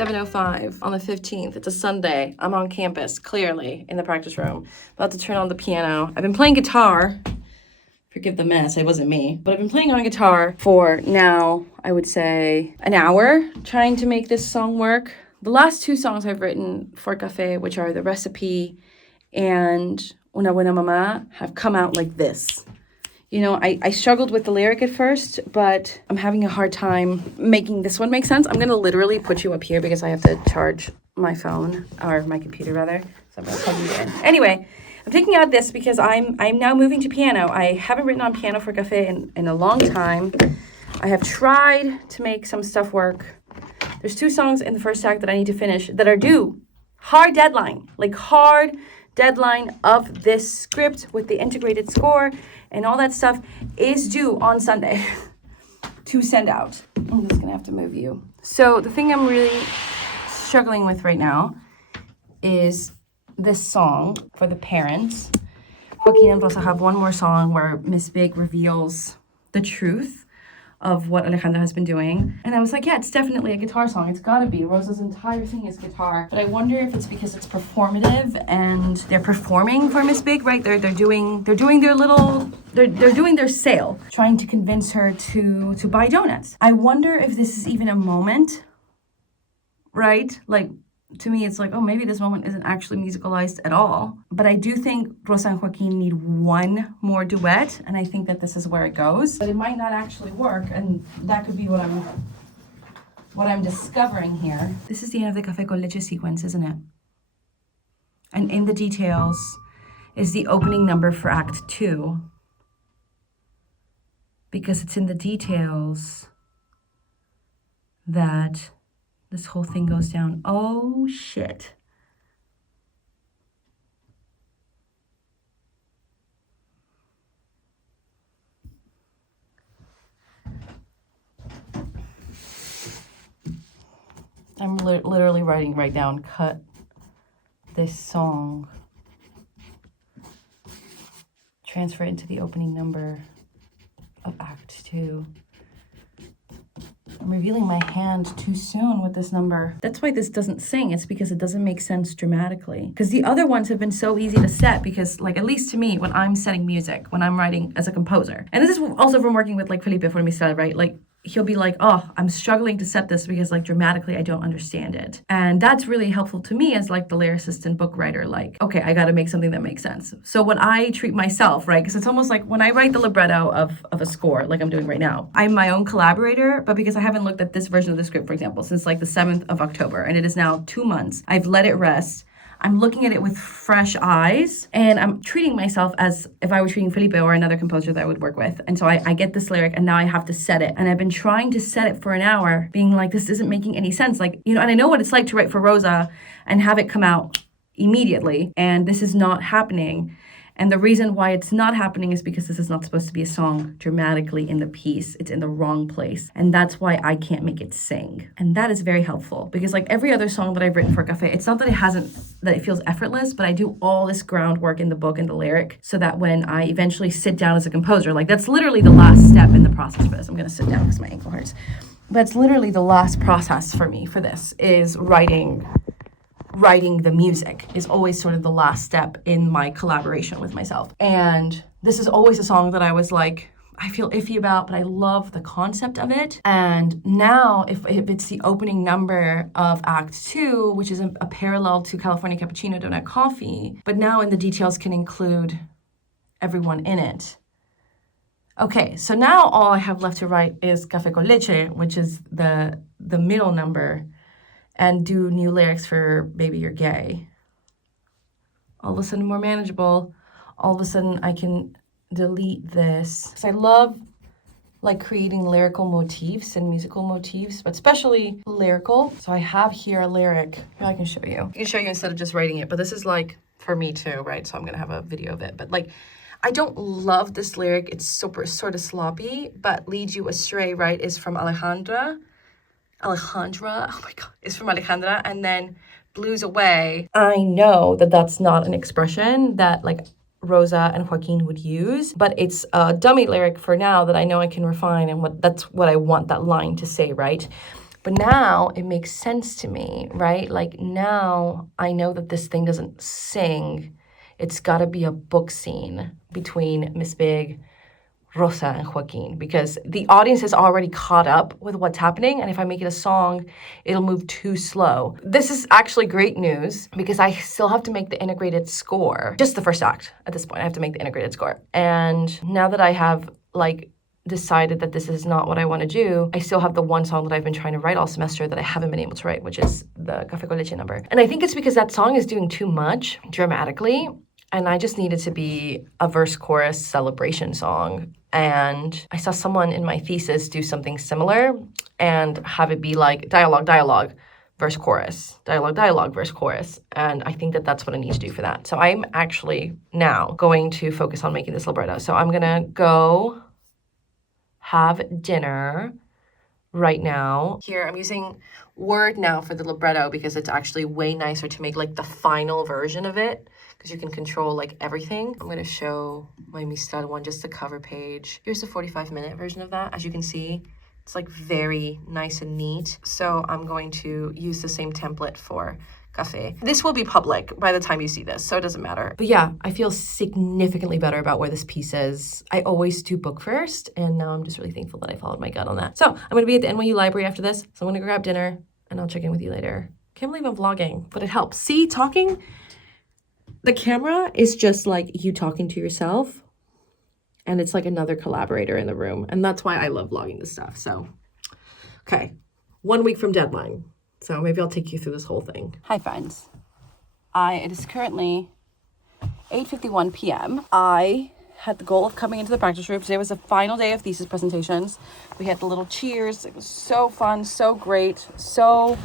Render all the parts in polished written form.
7:05 on the 15th. It's a Sunday. I'm on campus, clearly, in the practice room. About to turn on the piano. I've been playing guitar. Forgive the mess, it wasn't me. But I've been playing on guitar for now, I would say, an hour, trying to make this song work. The last two songs I've written for Café, which are The Recipe and Una Buena Mamá, have come out like this. You know, I struggled with the lyric at first, but I'm having a hard time making this one make sense. I'm going to literally put you up here because I have to charge my phone, or my computer rather. So I'm going to plug you in. Anyway, I'm taking out this because I'm now moving to piano. I haven't written on piano for Café in a long time. I have tried to make some stuff work. There's two songs in the first act that I need to finish that are due. Hard deadline of this script with the integrated score and all that stuff is due on Sunday to send out. I'm just gonna have to move you. So the thing I'm really struggling with right now is this song for the parents. Joaquin and Rosa have one more song where Miss Big reveals the truth of what Alejandra has been doing. And I was like, yeah, it's definitely a guitar song. It's gotta be. Rosa's entire thing is guitar. But I wonder if it's because it's performative and they're performing for Miss Big, right? They're doing their sale, trying to convince her to buy donuts. I wonder if this is even a moment, right? Like, to me, it's like, oh, maybe this moment isn't actually musicalized at all. But I do think Rosa and Joaquin need one more duet, and I think that this is where it goes. But it might not actually work, and that could be what I'm discovering here. This is the end of the Café con Leche sequence, isn't it? And in the details is the opening number for Act 2. Because it's in the details that this whole thing goes down. Oh, shit. I'm literally writing right down, cut this song, transfer it into the opening number of Act 2. I'm revealing my hand too soon with this number. That's why this doesn't sing. It's because it doesn't make sense dramatically. Because the other ones have been so easy to set because, like, at least to me, when I'm setting music, when I'm writing as a composer, and this is also from working with, like, Felipe Formistad, right? Like, he'll be like, oh, I'm struggling to set this because, like, dramatically I don't understand it. And that's really helpful to me as, like, the lyricist and book writer. Like, okay, I got to make something that makes sense. So when I treat myself, right, because it's almost like when I write the libretto of a score, like I'm doing right now, I'm my own collaborator, but because I haven't looked at this version of the script, for example, since, like, the 7th of October, and it is now 2 months, I've let it rest. I'm looking at it with fresh eyes, and I'm treating myself as if I were treating Felipe or another composer that I would work with. And so I get this lyric, and now I have to set it. And I've been trying to set it for an hour, being like, this isn't making any sense. Like, you know, and I know what it's like to write for Rosa and have it come out immediately, and this is not happening. And the reason why it's not happening is because this is not supposed to be a song dramatically in the piece. It's in the wrong place. And that's why I can't make it sing. And that is very helpful because, like, every other song that I've written for Café, it's not that it feels effortless, but I do all this groundwork in the book and the lyric so that when I eventually sit down as a composer, like, that's literally the last step in the process for this. I'm gonna sit down because my ankle hurts. That's literally the last process for me for this is writing the music is always sort of the last step in my collaboration with myself. And this is always a song that I was like, I feel iffy about, but I love the concept of it. And now if it's the opening number of Act 2, which is a parallel to California Cappuccino Donut Coffee, but now in the details can include everyone in it. Okay, so now all I have left to write is Café con Leche, which is the middle number, and do new lyrics for Baby You're Gay. All of a sudden more manageable. All of a sudden I can delete this. Because I love, like, creating lyrical motifs and musical motifs, but especially lyrical. So I have here a lyric. Here, I can show you. I can show you instead of just writing it, but this is, like, for me too, right? So I'm gonna have a video of it. But, like, I don't love this lyric. It's super sort of sloppy, but Lead You Astray, right, is from Alejandra, oh my God, is from Alejandra, and then Blues Away. I know that that's not an expression that, like, Rosa and Joaquin would use, but it's a dummy lyric for now that I know I can refine, and that's what I want that line to say, right? But now it makes sense to me, right? Like now I know that this thing doesn't sing. It's got to be a book scene between Miss Big, Rosa, and Joaquin, because the audience is already caught up with what's happening. And if I make it a song, it'll move too slow. This is actually great news because I still have to make the integrated score, just the first act at this point. I have to make the integrated score. And now that I have like decided that this is not what I want to do, I still have the one song that I've been trying to write all semester that I haven't been able to write, which is the Café con Leche number. And I think it's because that song is doing too much dramatically. And I just needed to be a verse chorus celebration song. And I saw someone in my thesis do something similar and have it be like dialogue, dialogue, verse chorus, dialogue, dialogue, verse chorus. And I think that that's what I need to do for that. So I'm actually now going to focus on making this libretto. So I'm going to go have dinner right now. Here, I'm using Word now for the libretto because it's actually way nicer to make like the final version of it because you can control like everything. I'm gonna show my Mistral one, just the cover page. Here's the 45-minute version of that. As you can see, it's like very nice and neat. So I'm going to use the same template for Café. This will be public by the time you see this, so it doesn't matter. But yeah, I feel significantly better about where this piece is. I always do book first, and now I'm just really thankful that I followed my gut on that. So I'm gonna be at the NYU library after this, so I'm gonna grab dinner, and I'll check in with you later. Can't believe I'm vlogging, but it helps. See, talking, the camera is just like you talking to yourself, and it's like another collaborator in the room, and that's why I love vlogging this stuff. So, okay, 1 week from deadline. So maybe I'll take you through this whole thing. Hi, friends. It is currently 8:51 p.m. I had the goal of coming into the practice room. Today was the final day of thesis presentations. We had the little cheers. It was so fun, so great, so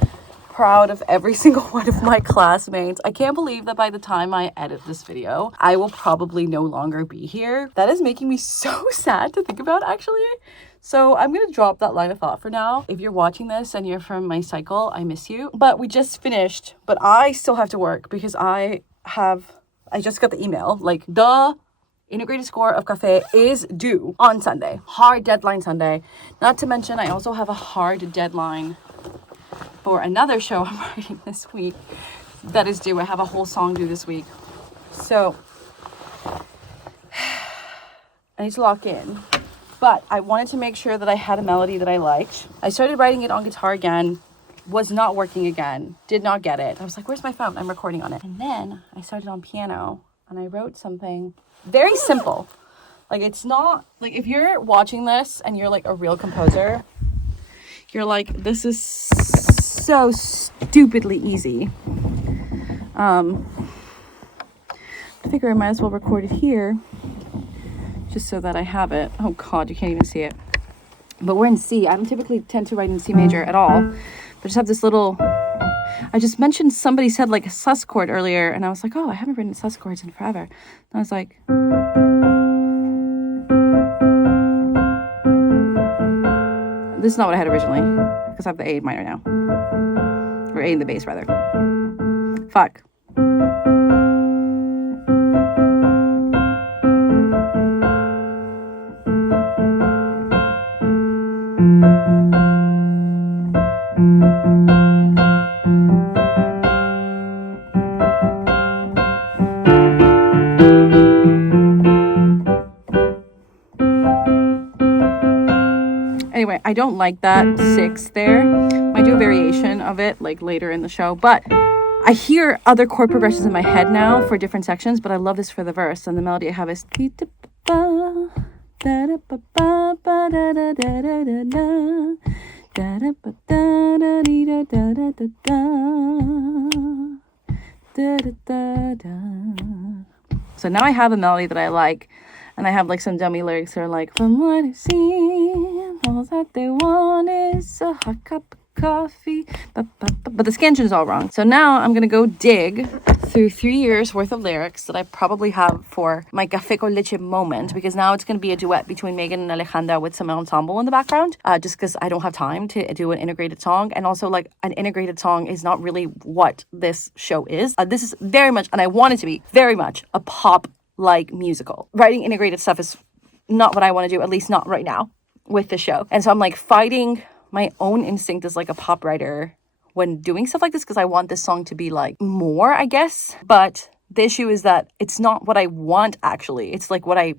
proud of every single one of my classmates. I can't believe that by the time I edit this video, I will probably no longer be here. That is making me so sad to think about, actually. So I'm going to drop that line of thought for now. If you're watching this and you're from my cycle, I miss you. But we just finished, but I still have to work because I just got the email. Like, the integrated score of Café is due on Sunday. Hard deadline Sunday. Not to mention, I also have a hard deadline for another show I'm writing this week that is due. I have a whole song due this week. So I need to lock in. But I wanted to make sure that I had a melody that I liked. I started writing it on guitar again, was not working again, did not get it. I was like, where's my phone? I'm recording on it. And then I started on piano and I wrote something very simple. Like, it's not, like, if you're watching this and you're like a real composer, you're like, this is so stupidly easy. I figure I might as well record it here, just so that I have it. Oh God, you can't even see it. But we're in C. I don't typically tend to write in C major at all. But I just have this little, I just mentioned somebody said like a sus chord earlier, and I was like, oh, I haven't written sus chords in forever. And I was like, this is not what I had originally, because I have the A minor now. Or A in the bass, rather. Fuck. Anyway, I don't like that 6 there. I do a variation of it like later in the show, but I hear other chord progressions in my head now for different sections, but I love this for the verse, and the melody I have is so now I have a melody that I like, and I have like some dummy lyrics that are like, from what I've seen, all that they want is a hot cup of coffee. But the scansion is all wrong. So now I'm going to go dig through 3 years worth of lyrics that I probably have for my Café con Leche moment, because now it's going to be a duet between Megan and Alejandra with some ensemble in the background, just because I don't have time to do an integrated song. And also, like, an integrated song is not really what this show is. This is very much, and I want it to be very much, a pop-like musical. Writing integrated stuff is not what I want to do, at least not right now with the show. And so I'm like fighting my own instinct as like a pop writer when doing stuff like this, because I want this song to be like more, I guess. But the issue is that it's not what I want actually. It's like what I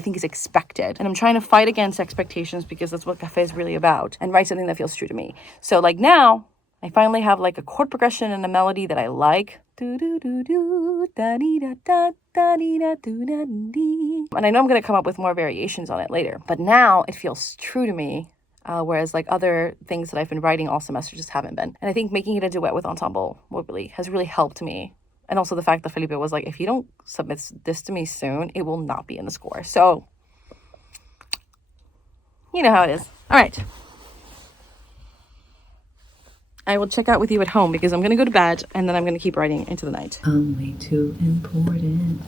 think is expected. And I'm trying to fight against expectations because that's what cafe is really about, and write something that feels true to me. So like now I finally have like a chord progression and a melody that I like. Do do do do da dee da da da dee da do da dee. And I know I'm gonna come up with more variations on it later, but now it feels true to me. Whereas like other things that I've been writing all semester just haven't been. And I think making it a duet with ensemble has really helped me. And also the fact that Felipe was like, if you don't submit this to me soon, it will not be in the score. So, you know how it is. All right. I will check out with you at home because I'm going to go to bed and then I'm going to keep writing into the night. I'm way too important.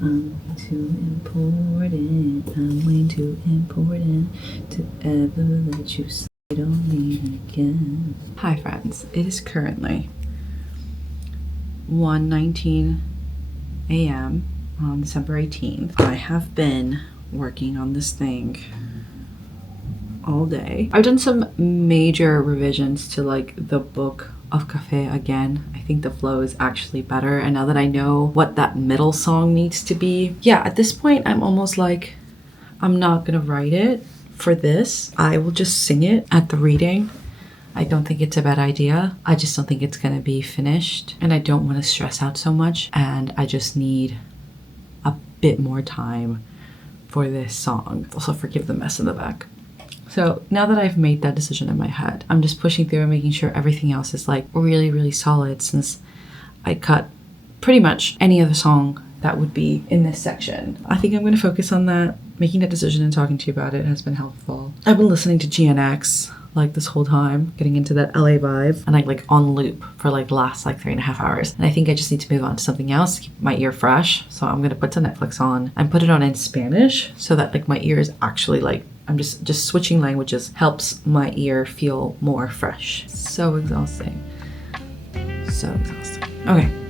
I'm way too important. I'm way too important to ever let you sit on me again. Hi friends, it is currently 1:19 a.m. on December 18th. I have been working on this thing all day. I've done some major revisions to like the book of Cafe again. I think the flow is actually better, and now that I know what that middle song needs to be, yeah, at this point I'm almost like I'm not gonna write it for this. I will just sing it at the reading. I don't think it's a bad idea. I just don't think it's gonna be finished, and I don't want to stress out so much, and I just need a bit more time for this song. Also forgive the mess in the back. So now that I've made that decision in my head, I'm just pushing through and making sure everything else is like really, really solid, since I cut pretty much any other song that would be in this section. I think I'm going to focus on that. Making that decision and talking to you about it has been helpful. I've been listening to GNX like this whole time, getting into that LA vibe, and like on loop for like the last like 3.5 hours. And I think I just need to move on to something else to keep my ear fresh. So I'm gonna put some Netflix on and put it on in Spanish so that like my ear is actually like, I'm just switching languages helps my ear feel more fresh. So exhausting. So exhausting. Okay.